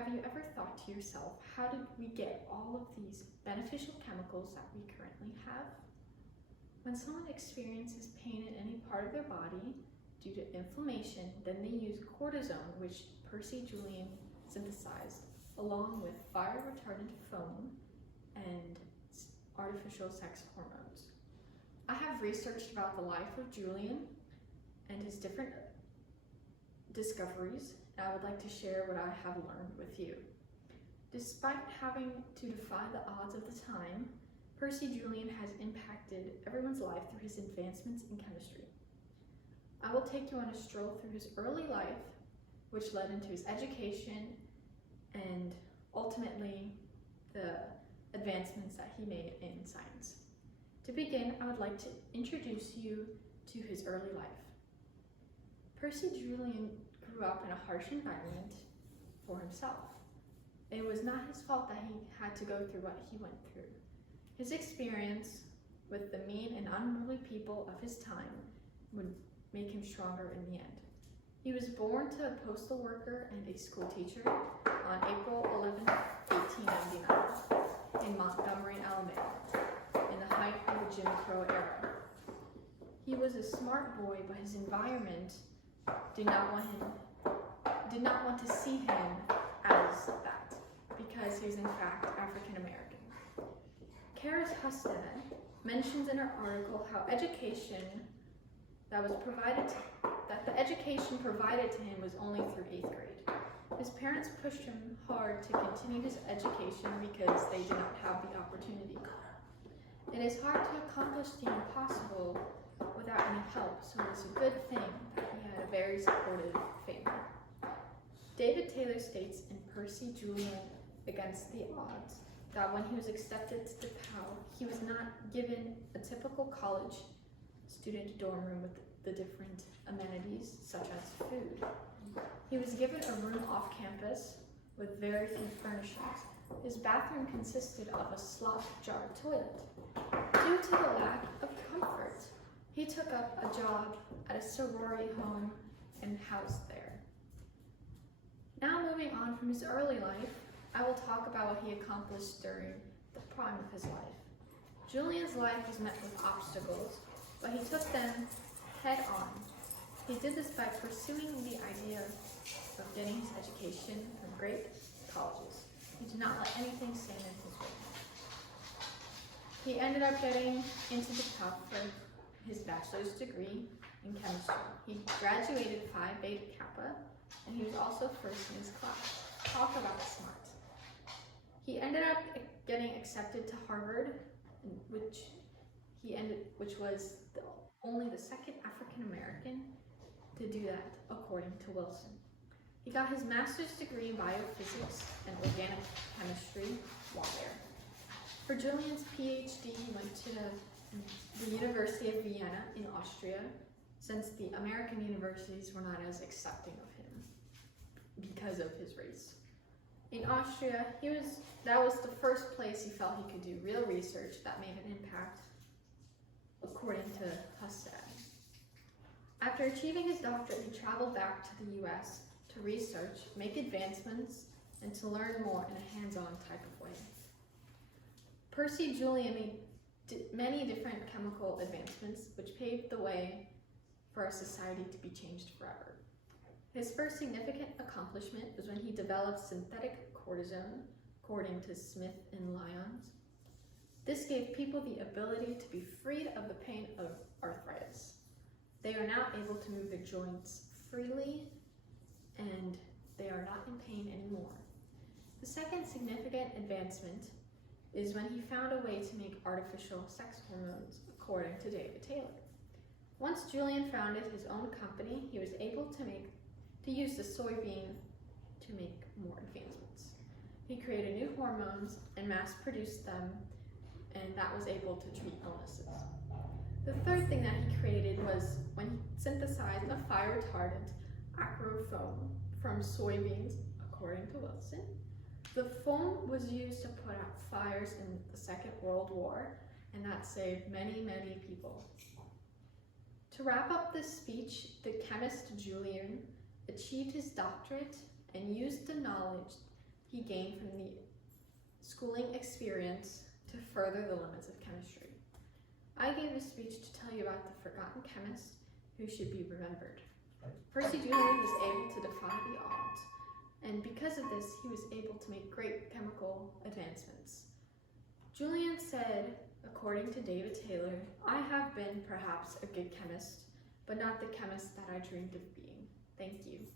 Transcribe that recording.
Have you ever thought to yourself, how did we get all of these beneficial chemicals that we currently have? When someone experiences pain in any part of their body due to inflammation, then they use cortisone, which Percy Julian synthesized, along with fire retardant foam and artificial sex hormones. I have researched about the life of Julian and his different discoveries, and I would like to share what I have learned with you. Despite having to defy the odds of the time, Percy Julian has impacted everyone's life through his advancements in chemistry. I will take you on a stroll through his early life, which led into his education and ultimately the advancements that he made in science. To begin, I would like to introduce you to his early life. Percy Julian grew up in a harsh environment for himself. It was not his fault that he had to go through what he went through. His experience with the mean and unruly people of his time would make him stronger in the end. He was born to a postal worker and a school teacher on April 11, 1899 in Montgomery, Alabama, in the height of the Jim Crow era. He was a smart boy, but his environment did not want to see him as that, because he was in fact African American. Kara Husted mentions in her article how the education provided to him was only through 8th grade. His parents pushed him hard to continue his education because they did not have the opportunity. It is hard to accomplish the impossible without any help, so it's a good thing that he had a very supportive family. David Taylor states in Percy Julian Against the Odds that when he was accepted to DePauw, he was not given a typical college student dorm room with the different amenities such as food. He was given a room off campus with very few furnishings. His bathroom consisted of a slop jar toilet. Due to the lack of comfort, he took up a job at a sorority home and housed there. Now moving on from his early life, I will talk about what he accomplished during the prime of his life. Julian's life was met with obstacles, but he took them head on. He did this by pursuing the idea of getting his education from great colleges. He did not let anything stand in his way. He ended up getting into DePauw for his bachelor's degree in chemistry. He graduated Phi Beta Kappa, and he was also first in his class. Talk about smart. He ended up getting accepted to Harvard, which was only the second African American to do that, according to Wilson. He got his master's degree in biophysics and organic chemistry while there. For Julian's PhD, he went to the University of Vienna in Austria, since the American universities were not as accepting of him because of his race. In Austria, that was the first place he felt he could do real research that made an impact, according to Husted. After achieving his doctorate, he traveled back to the US to research, make advancements, and to learn more in a hands-on type of way. Percy Julian made many different chemical advancements, which paved the way for our society to be changed forever. His first significant accomplishment was when he developed synthetic cortisone, according to Smith and Lyons. This gave people the ability to be freed of the pain of arthritis. They are now able to move their joints freely, and they are not in pain anymore. The second significant advancement is when he found a way to make artificial sex hormones, according to David Taylor. Once Julian founded his own company, he was able to use the soybean to make more advancements. He created new hormones and mass-produced them, and that was able to treat illnesses. The third thing that he created was when he synthesized a fire retardant acro foam from soybeans, according to Wilson. The foam was used to put out fires in the Second World War, and that saved many, many people. To wrap up this speech, the chemist Julian achieved his doctorate and used the knowledge he gained from the schooling experience to further the limits of chemistry. I gave a speech to tell you about the forgotten chemist who should be remembered. Percy Julian was able to defy the odds, and because of this, he was able to make great chemical advancements. Julian said, according to David Taylor, "I have been perhaps a good chemist, but not the chemist that I dreamed of being." Thank you.